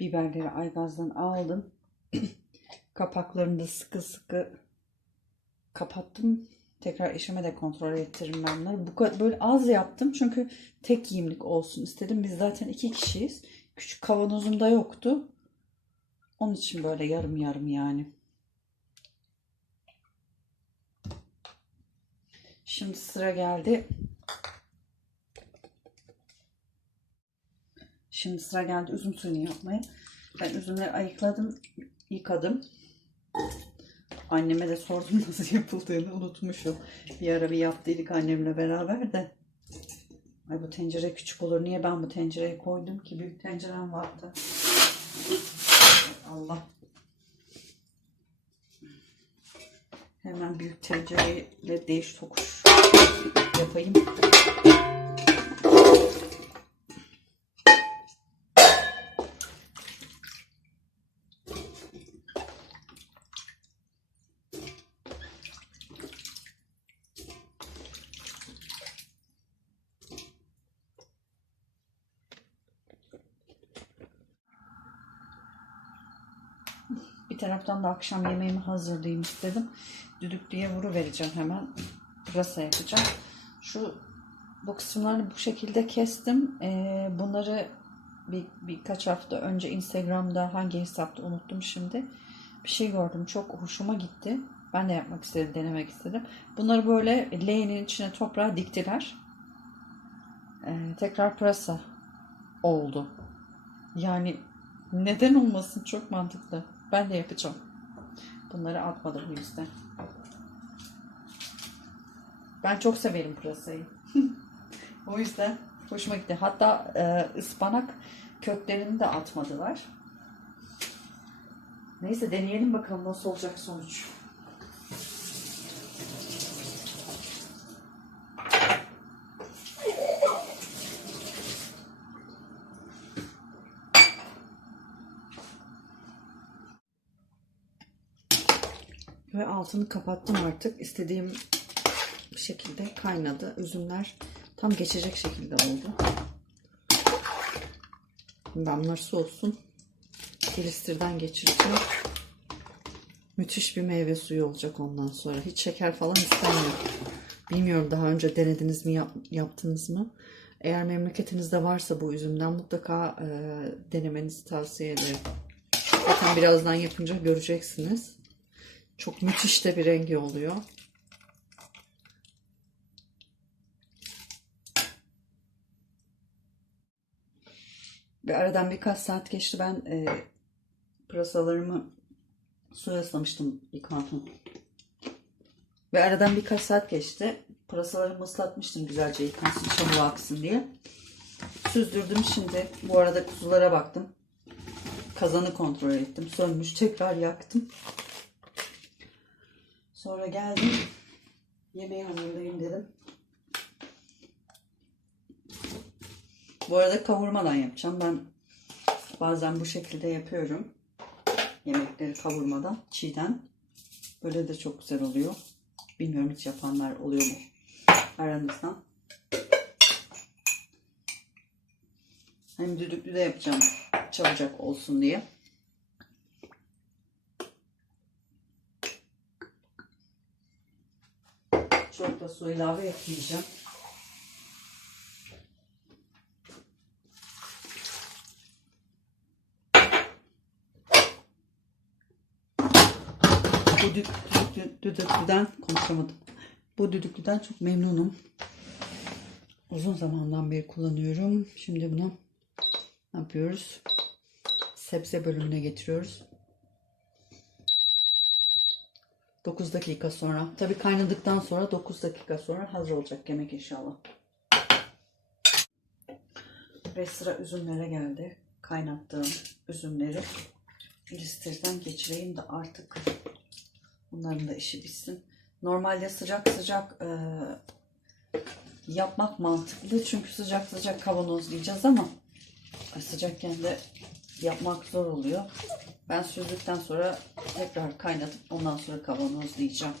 biberleri aygazdan aldım. Kapaklarını da sıkı sıkı kapattım. Tekrar eşime de kontrol ettiririm ben bunları. Bu böyle az yaptım çünkü tek yiyimlik olsun istedim. Biz zaten iki kişiyiz. Küçük kavanozum da yoktu. Onun için böyle yarım yarım yani. Şimdi sıra geldi. Şimdi sıra geldi üzüm suyunu yapmaya. Ben üzümleri ayıkladım, yıkadım. Anneme de sordum nasıl yapıldığını unutmuşum. Bir ara bir yaptıydık annemle beraber de. Ay bu tencere küçük olur. Niye ben bu tencereye koydum ki? Büyük tencerem vardı. Allah. Hemen büyük tencereyle değiş tokuş yapayım. Bir taraftan da akşam yemeğimi hazırlayayım istedim. Düdüklüye vuru vereceğim hemen. Pırasa yapacağım. Şu bu kısımlarını bu şekilde kestim. Ee, bunları bir, birkaç hafta önce Instagram'da hangi hesapta unuttum şimdi. Bir şey gördüm. Çok hoşuma gitti. Ben de yapmak istedim, denemek istedim. Bunları böyle leğenin içine toprağa diktiler. Ee, tekrar pırasa oldu. Yani neden olmasın? Çok mantıklı. Ben de yapacağım. Bunları atmadım bu yüzden. Ben çok severim pırasayı. o yüzden hoşuma gitti. Hatta e, ıspanak köklerini de atmadılar. Neyse deneyelim bakalım nasıl olacak sonuç. Ve altını kapattım artık. İstediğim şekilde kaynadı. Üzümler tam geçecek şekilde oldu. Bunlar soğusun. Glister'dan geçireceğim. Müthiş bir meyve suyu olacak ondan sonra. Hiç şeker falan istemiyorum. Bilmiyorum daha önce denediniz mi yap- yaptınız mı? Eğer memleketinizde varsa bu üzümden mutlaka e, denemenizi tavsiye ederim. Zaten birazdan yapınca göreceksiniz. Çok müthiş de bir rengi oluyor. Ve aradan birkaç saat geçti. Ben e, pırasalarımı suya ıslamıştım yıkarken. Ve aradan birkaç saat geçti. Pırasalarımı ıslatmıştım güzelce yıkansın, çamur aksın diye. Süzdürdüm şimdi. Bu arada kuzulara baktım. Kazanı kontrol ettim. Sönmüş. Tekrar yaktım. Sonra geldim. Yemeği hazırlayayım dedim. Bu arada kavurmadan yapacağım. Ben bazen bu şekilde yapıyorum. Yemekleri kavurmadan, çiğden. Böyle de çok güzel oluyor. Bilmiyorum hiç yapanlar oluyor mu aranızdan. Hem düdüklü de yapacağım çabucak olsun diye. Çok da su ilave etmeyeceğim. Bu dü- dü- düdüklüden konuşamadım. Bu düdüklüden çok memnunum. Uzun zamandan beri kullanıyorum. Şimdi bunu ne yapıyoruz? Sebze bölümüne getiriyoruz. 9 dakika sonra. Tabii kaynadıktan sonra 9 dakika sonra hazır olacak yemek inşallah. Ve sıra üzümlere geldi. Kaynattığım üzümleri glisterden geçireyim de artık bunların da işi bitsin. Normalde sıcak sıcak e, yapmak mantıklı. Çünkü sıcak sıcak kavanozlayacağız ama sıcakken de yapmak zor oluyor. Ben süzdükten sonra tekrar kaynatıp ondan sonra kavanozlayacağım.